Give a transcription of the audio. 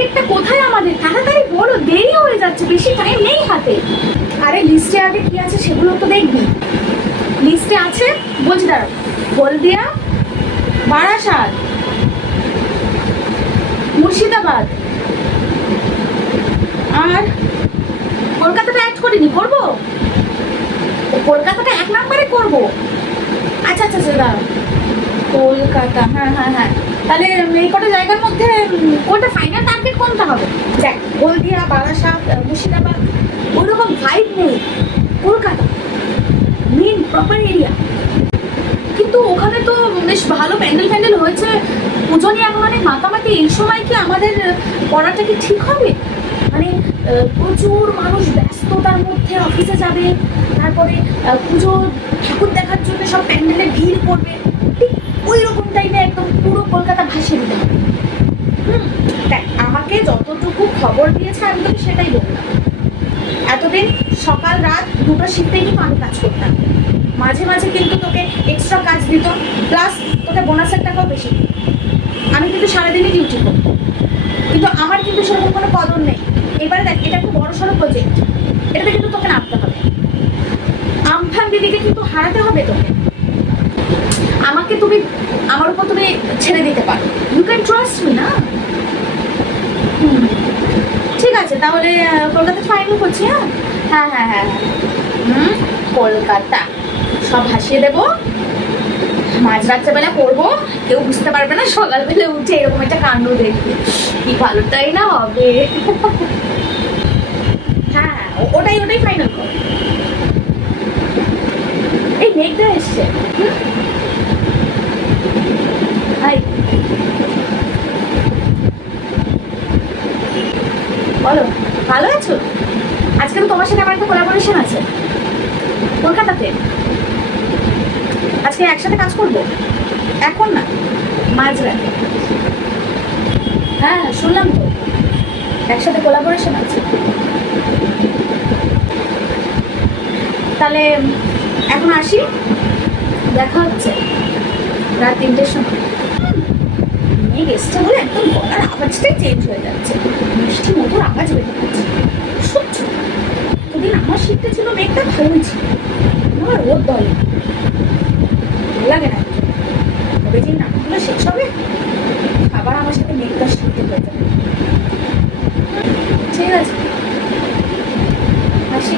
টার্গেটটা কোথায় আমাদের? তাড়াতাড়ি বলো, দেরি হয়ে যাচ্ছে, বেশি টাইম নেই হাতে। আরে লিস্টে আগে কি আছে সেগুলো তো দেখবি। লিস্টে আছে বলছি, দাঁড়াও, হলদিয়া, বারাসাত, মুর্শিদাবাদ, আর কলকাতাটা অ্যাড করিনি, করবো? কলকাতাটা 1 নম্বরে করবো। আচ্ছা আচ্ছা আচ্ছা, দাঁড়াও, কলকাতা, হ্যাঁ হ্যাঁ হ্যাঁ। তাহলে এই কটা জায়গার মধ্যে কোনটা ফাইনাল টার্গেট কোনটা হবে? দেখ, হলদিয়া, বারাসাত, মুর্শিদাবাদ ওইরকম ভাইব নেই। কলকাতা মেন প্রপার এরিয়া, কিন্তু ওখানে তো বেশ ভালো প্যান্ডেল ফ্যান্ডেল হয়েছে, পুজো নিয়ে এখন অনেক মাতামাতি। এই সময় কি আমাদের পড়াটা কি ঠিক হবে? মানে প্রচুর মানুষ ব্যস্ততার মধ্যে অফিসে যাবে, তারপরে পুজো ঠাকুর দেখার জন্য সব প্যান্ডেলে ভিড় করবে, ঠিক ওই রকম টাইমে একদম পুরো কলকাতা ভাসিয়ে দিতে হবে। দেখ, আমাকে যতটুকু খবর দিয়েছে আমি তোকে সেটাই বললাম। এতদিন সকাল রাত দুটো শিফটেই কিন্তু আমি কাজ করতাম, মাঝে মাঝে কিন্তু তোকে এক্সট্রা কাজ দিত, প্লাস তোকে বোনাসের টাকাও বেশি দিত। আমি কিন্তু সারাদিনই ডিউটি করব, কিন্তু আমার কিন্তু সেরকম কোনো কদর নেই। এবারে দেখ, এটা একটা বড় সড়ো প্রজেক্ট, এটাতে কিন্তু তোকে নামতে হবে। আমফান দিদিকে কিন্তু হারাতে হবে তোকে। আমাকে তুমি আমার উপর তুমি ছেড়ে দিতে পারো, ইউ ক্যান ট্রাস্ট মি না? ঠিক আছে, তাহলে কলকাতা ফাইনাল করছি। হ্যাঁ হ্যাঁ হ্যাঁ হ্যাঁ, কলকাতা সব ভাসিয়ে দেবো, মাঝরাত্রেবেলা করবো, কেউ বুঝতে পারবে না, সকালবেলা উঠে এরকম একটা কাণ্ড দেখবে, কি ভালোটাই না হবে। হ্যাঁ হ্যাঁ, ওটাই ওটাই ফাইনাল কর। এই মেঘটা এসছে, বলো, ভালো আছো? আজকে তো তোমার সাথে আমার একটা কোলাবোরেশন আছে কলকাতাতে, আজকে একসাথে কাজ করবো। এখন না, মাঝরাতে। হ্যাঁ শুনলাম তো, একসাথে কোলাবোরেশন আছে। তাহলে এখন আসি, দেখা হচ্ছে রাত 3টের সময়। মেঘ এসছে বলে একদম গলার আওয়াজটাই চেঞ্জ হয়ে যাচ্ছে, মিষ্টি মধুর আওয়াজ বেরিয়ে যাচ্ছে। সহ্য, এতদিন আমার শিখতে ছিল মেঘটা ভালোই ছিল, আমার রোদ দলে ভালো লাগে না। তবে যে নাটকগুলো শেষ হবে, আবার আমার সাথে মেঘটা শিখতে হয়ে যাবে। ঠিক আছে, আসি।